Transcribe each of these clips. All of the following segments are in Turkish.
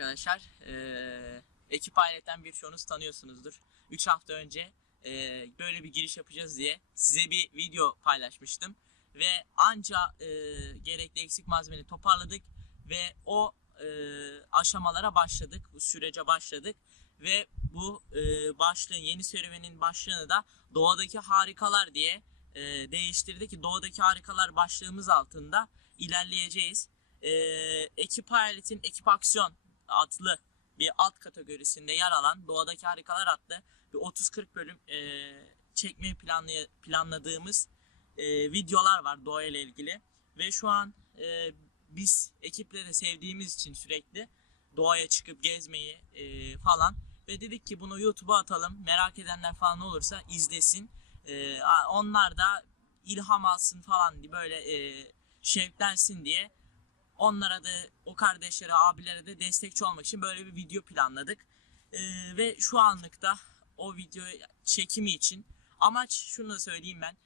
arkadaşlar. Ekip aileten birçoğunuz tanıyorsunuzdur. 3 hafta önce böyle bir giriş yapacağız diye size bir video paylaşmıştım. Ve anca gerekli eksik malzemeyi toparladık ve o aşamalara başladık. Bu sürece başladık. Ve bu başlığın, yeni serüvenin başlığını da Doğadaki Harikalar diye değiştirdik ki Doğadaki Harikalar başlığımız altında ilerleyeceğiz. Ekip hayaletin ekip aksiyon adlı bir alt kategorisinde yer alan Doğadaki Harikalar adlı bir 30-40 bölüm çekmeyi planladığımız videolar var doğa ile ilgili. Ve şu an biz ekiple de sevdiğimiz için sürekli doğaya çıkıp gezmeyi falan ve dedik ki bunu YouTube'a atalım, merak edenler falan olursa izlesin, onlar da ilham alsın falan diye, böyle şevklensin diye onlara da, o kardeşlere, abilere de destekçi olmak için böyle bir video planladık. Ve şu anlıkta o video çekimi için amaç, şunu da söyleyeyim ben,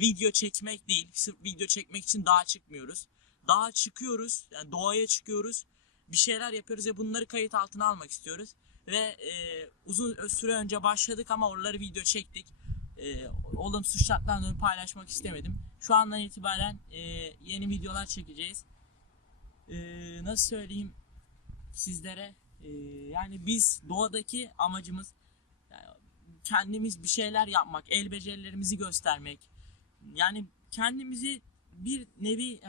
video çekmek değil, sırf video çekmek için dağa çıkmıyoruz. Dağa çıkıyoruz, yani doğaya çıkıyoruz, bir şeyler yapıyoruz ve bunları kayıt altına almak istiyoruz. Ve uzun süre önce başladık ama oraları video çektik. Olumsuz şartlardan dolayı paylaşmak istemedim. Şu andan itibaren yeni videolar çekeceğiz. Nasıl söyleyeyim sizlere, yani biz doğadaki amacımız, yani kendimiz bir şeyler yapmak, el becerilerimizi göstermek, yani kendimizi bir nevi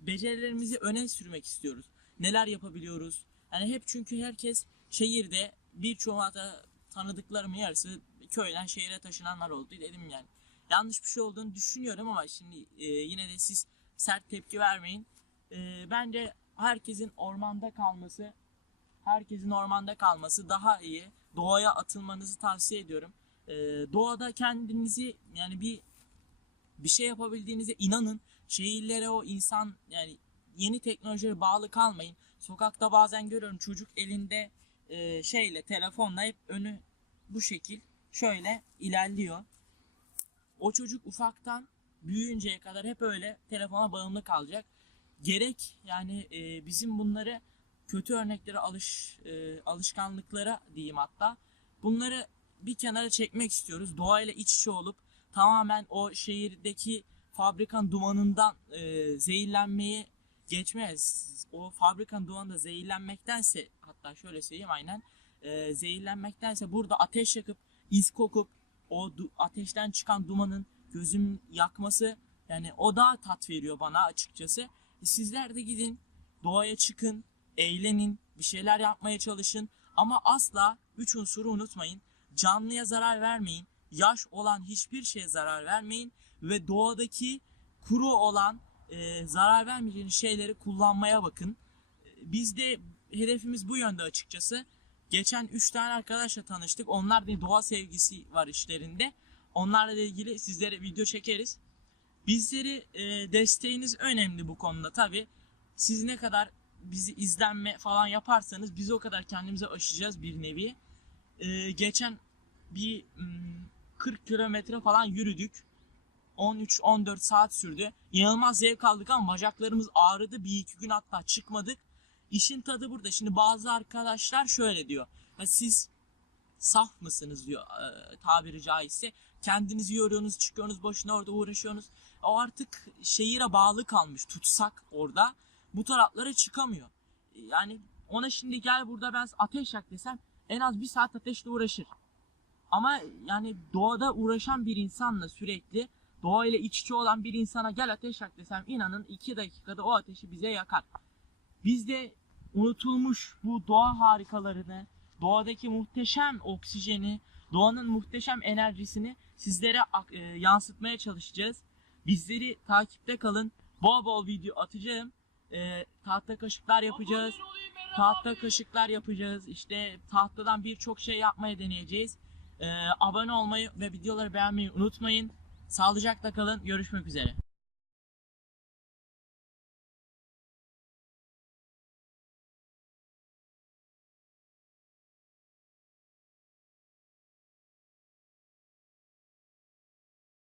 becerilerimizi öne sürmek istiyoruz. Neler yapabiliyoruz? Yani hep, çünkü herkes şehirde, birçoğu hatta tanıdıklarımın yarısı köyden şehire taşınanlar oldu. Dedim yani yanlış bir şey olduğunu düşünüyorum ama şimdi yine de siz sert tepki vermeyin. Bence herkesin ormanda kalması daha iyi. Doğaya atılmanızı tavsiye ediyorum. Doğada kendinizi, yani bir şey yapabildiğinize inanın. Şehirlere, o insan, yani yeni teknolojilere bağlı kalmayın. Sokakta bazen görüyorum, çocuk elinde telefonla hep önü bu şekil şöyle ilerliyor. O çocuk ufaktan büyüyünceye kadar hep öyle telefona bağımlı kalacak. Gerek yani bizim bunları, kötü örnekleri, alışkanlıklara diyeyim, hatta bunları bir kenara çekmek istiyoruz. Doğayla iç içe olup tamamen o şehirdeki fabrikanın dumanından zehirlenmeye geçmez. O fabrikanın dumanında zehirlenmektense, hatta şöyle söyleyeyim, aynen zehirlenmektense burada ateş yakıp iz kokup o ateşten çıkan dumanın gözüm yakması, yani o daha tat veriyor bana açıkçası. Sizler de gidin, doğaya çıkın, eğlenin, bir şeyler yapmaya çalışın ama asla 3 unsuru unutmayın. Canlıya zarar vermeyin, yaş olan hiçbir şeye zarar vermeyin ve doğadaki kuru olan zarar vermeyeceğiniz şeyleri kullanmaya bakın. Biz de hedefimiz bu yönde açıkçası. Geçen 3 tane arkadaşla tanıştık. Onlar da doğa sevgisi var işlerinde. Onlarla ilgili sizlere video çekeriz. Bizleri desteğiniz önemli bu konuda tabi. Siz ne kadar bizi izlenme falan yaparsanız biz o kadar kendimize aşacağız bir nevi. Geçen bir 40 kilometre falan yürüdük. 13-14 saat sürdü. İnanılmaz zevk aldık ama bacaklarımız ağrıdı. Bir iki gün hatta çıkmadık. İşin tadı burada. Şimdi bazı arkadaşlar şöyle diyor. Siz saf mısınız diyor, tabiri caizse. Kendinizi yoruyorsunuz, çıkıyorsunuz boşuna, orada uğraşıyorsunuz. O artık şehire bağlı kalmış, tutsak orada. Bu taraflara çıkamıyor. Yani ona şimdi gel burada ben ateş yak desem en az 1 saat ateşle uğraşır. Ama yani doğada uğraşan bir insanla, sürekli doğayla iç içe olan bir insana gel ateş yak desem, inanın 2 dakikada o ateşi bize yakar. Biz de unutulmuş bu doğa harikalarını, doğadaki muhteşem oksijeni, doğanın muhteşem enerjisini sizlere yansıtmaya çalışacağız. Bizleri takipte kalın. Bol bol video atacağım. Tahta kaşıklar yapacağız. İşte tahtadan birçok şey yapmaya deneyeceğiz. Abone olmayı ve videoları beğenmeyi unutmayın. Sağlıcakla kalın. Görüşmek üzere.